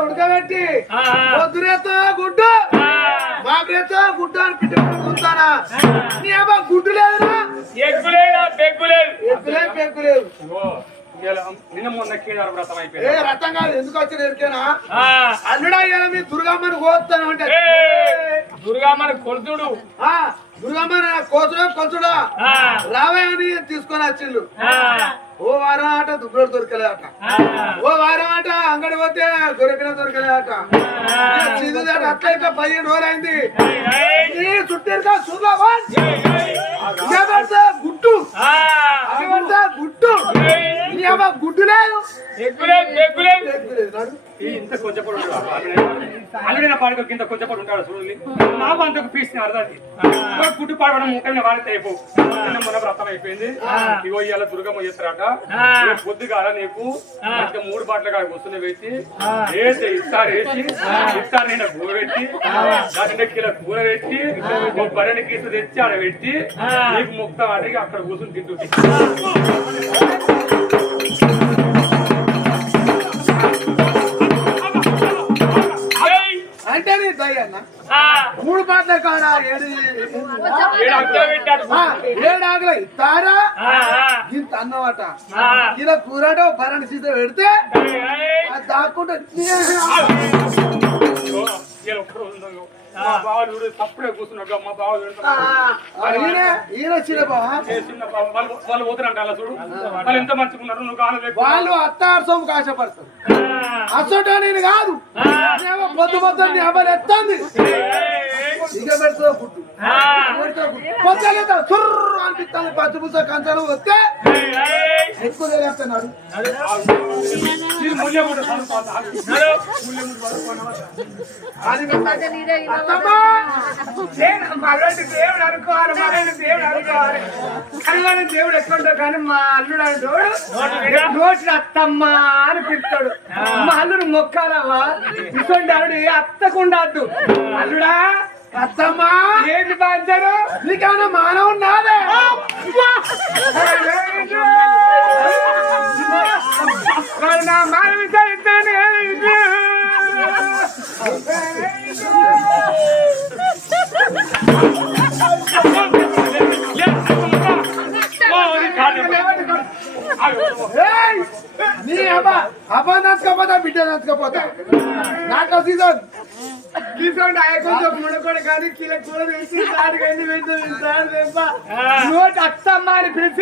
ఉడకబెట్టి పొద్దునేతో గుడ్డు బాబురేతో గుడ్డు అని పిట్టుకుంటానా నీ అబ్బా గుడ్డు లేదురా ఎగ్గులేదా పెగ్గులేదు ఎగ్గులేదు పెగ్గులేదు నిన్న మొన్న కేదారు వ్రతం ఏ అయిపోయింది రథం కాదు ఎందుకు వచ్చిన ఎరికేనా అల్లుడా ఇలా మీ దుర్గమ్మని కోస్తాను అంటే దుర్గమ్మని కొలుతుడు దుర్గమ్మని కోసడా కొలుచుడా రావే అని తీసుకొని వచ్చిండు ఓ వారం ఆట దుబ్బుడు దొరకలే అట ఓ వారం ఆట అంగడి పోతే దొరికిన దొరకలే అట చిన్నదాట అట్లా ఇట్లా 15 రోజులు అయింది చుట్టూ చూద్దామా గుడ్డు గుడ్డు గుడ్డు లేదు ఇంత కొంచెం అల్లుడిన పాడుకో కింద కొంచెం ఉంటాడు చూడండి నాకు అంతకు పీస్ అర్థాది గుడ్డు పాడడం ముఖ్యంగా వాడితే అయిపో మొన్న వ్రతం అయిపోయింది ఇగో ఇవాళ దుర్గమ్మ చేస్తారట పొద్దుగాల నీకు 3 బాటలు కాడ వస్తువులు పెట్టి వేసి ఇస్తారు నిన్న కూర పెట్టి దాని కిలో కూర పెట్టి బర్రెని కీసు తెచ్చి ఆడ పెట్టి నీకు ముక్తం అడిగి అక్కడ కూర్చుని తింటుంది అంటే నీ దయ్యన్న 3 బాటల కాడ 7 ఆకులు ఇస్తారా ఇంత అన్నమాట ఇలా కూరటో బరణి సీత పెడితే దాక్కుంటే తప్పుడే కూర్చున్నాడు మా బావ ఈయన చిన్న బావా వాళ్ళు పోతున్నారు అలా చూడు వాళ్ళు ఎంత మంచుకున్నారు నువ్వు కాదు వాళ్ళు అత్తారు సొమ్ము కాశపడతారు అసోటో నేను కాదు పొద్దు పొద్దున్న అబ్బాయి ఎత్తంది ఇక పెడుతుందో గుడ్డు పొద్దులేదా సుర్రు అనిపిస్తుంది పచ్చిపుచ్చ కంచలు వస్తే ఎక్కువ వేస్తున్నాడు దేవుడు అనుకోవాలి దేవుడు అనుకోవాలి కానీ దేవుడు ఎక్కడుంటో కానీ మా అల్లుడు అంటోడు నోటి అత్తమ్మ అని పిలుస్తాడు మా అల్లుడు మొక్కాలవ్వా ఇటువంటి అల్లుడు అత్తకుండద్దు అల్లుడా అత్తమ్మా ఏంటి బాధ్యరు నీకేమన్నా మానవు నాదే నా మానవి సైతాన్ని నీ అబ్బా నచ్చకపోతా బిడ్డ నచ్చకపోతా నాటో సీజన్ తీసుకోండి కొంచెం ముడకొని కానీ కిలో కూర వేసి నోటి అత్తమ్మ అని పిలిచి